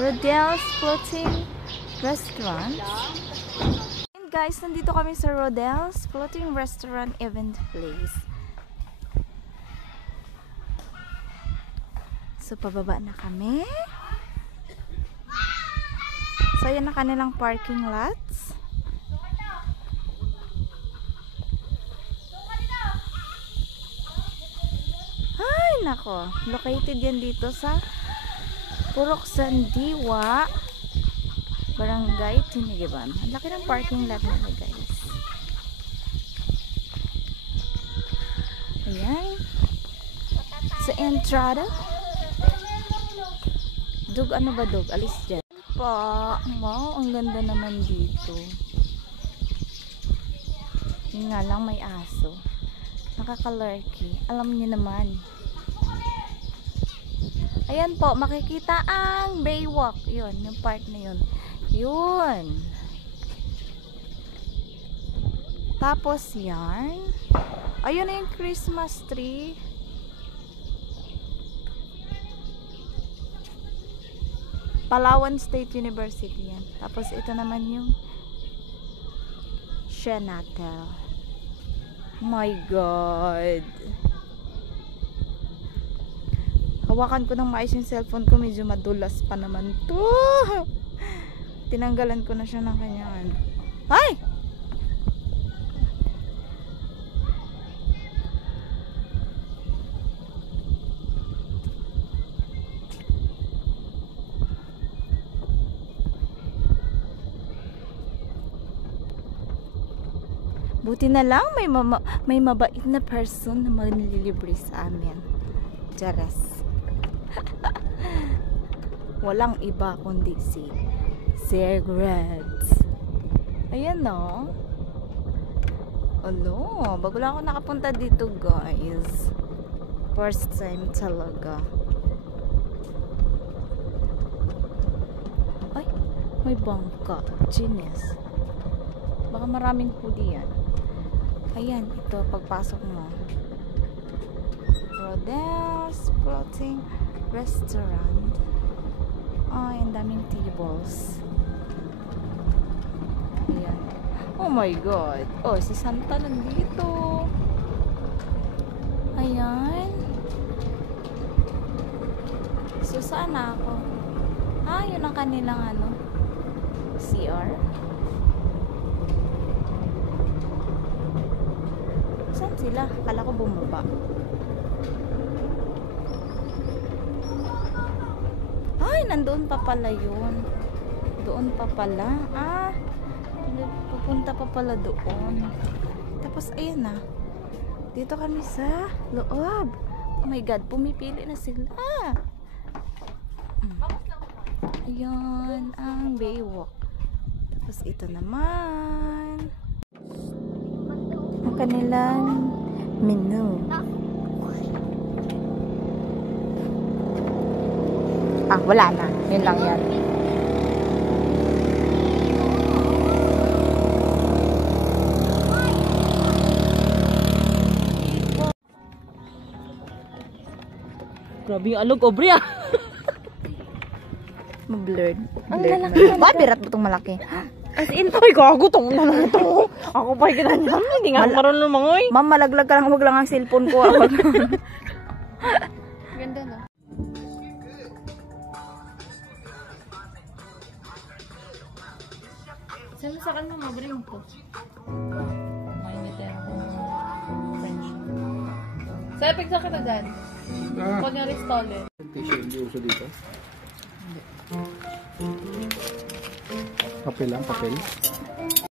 Rodel's Floating Restaurant. And guys, nandito kami sa Rodel's Floating Restaurant Event Place. So, pababa na kami. So, yan na kanilang parking lots. Ay, nako. Located yan dito sa Purok Sandiwa, Barangay Tinigiban. Ang laki ng parking lot nila, guys. Ayan. Sa entrada. Dug, ano ba dug? Alis dyan. Wow, ang ganda naman dito. Yun nga lang, may aso. Nakaka-lurky. Alam niyo naman. Ayan po, makikita ang Baywalk. Yun, yung part na yun. Yun. Tapos yan. Ayun na yung Christmas tree. Palawan State University yan. Tapos ito naman yung Shenatel. My God. Hawakan ko ng maayos yung cellphone ko. Medyo madulas pa naman to. Tinanggalan ko na siya ng kanyang. Ay! Buti na lang may mabait na person na manlilibre sa amin. Charas. Walang iba kundi si Cigarettes. Ayan, no? Ano? Bago lang ako nakapunta dito, guys. First time talaga. Ay, may bangka. Genius. Baka maraming huli yan. Ayan, ito, pagpasok mo. Rodel's Floating Restaurant. Ay, ang daming tables. Ayan. Oh my God. Oh, si Santa nandito. Ayan. So, saan na ako? Ah, yun ang kanilang ano, CR. Saan sila? Kala ko bumaba. Ay, nandoon pa pala yun. Doon pa pala. Ah, pupunta pa pala doon. Tapos, ayan na. Dito kami sa loob. Oh my God, pumipili na sila. Ayan, ang Baywalk. Tapos, ito naman. Ang kanilang menu. Ah, wala na. Yun lang yan. Grabe yung alog, Aubrey ah. Blurred. Ang lalaki. Bakit birat mo itong malaki? As in, ay gago tong na to. Ako pa kita niyan. Hindi nga marunong lumangoy. Ma'am, malaglag ka lang. Huwag lang ang cellphone ko. Ganda na. Saan sa kan mo mabring ko? Mainit tayo ako French. Sa epekta ka na dyan? Kunyari stolid. T-shirt hindi uso dito? Hindi. Papel lang, papel.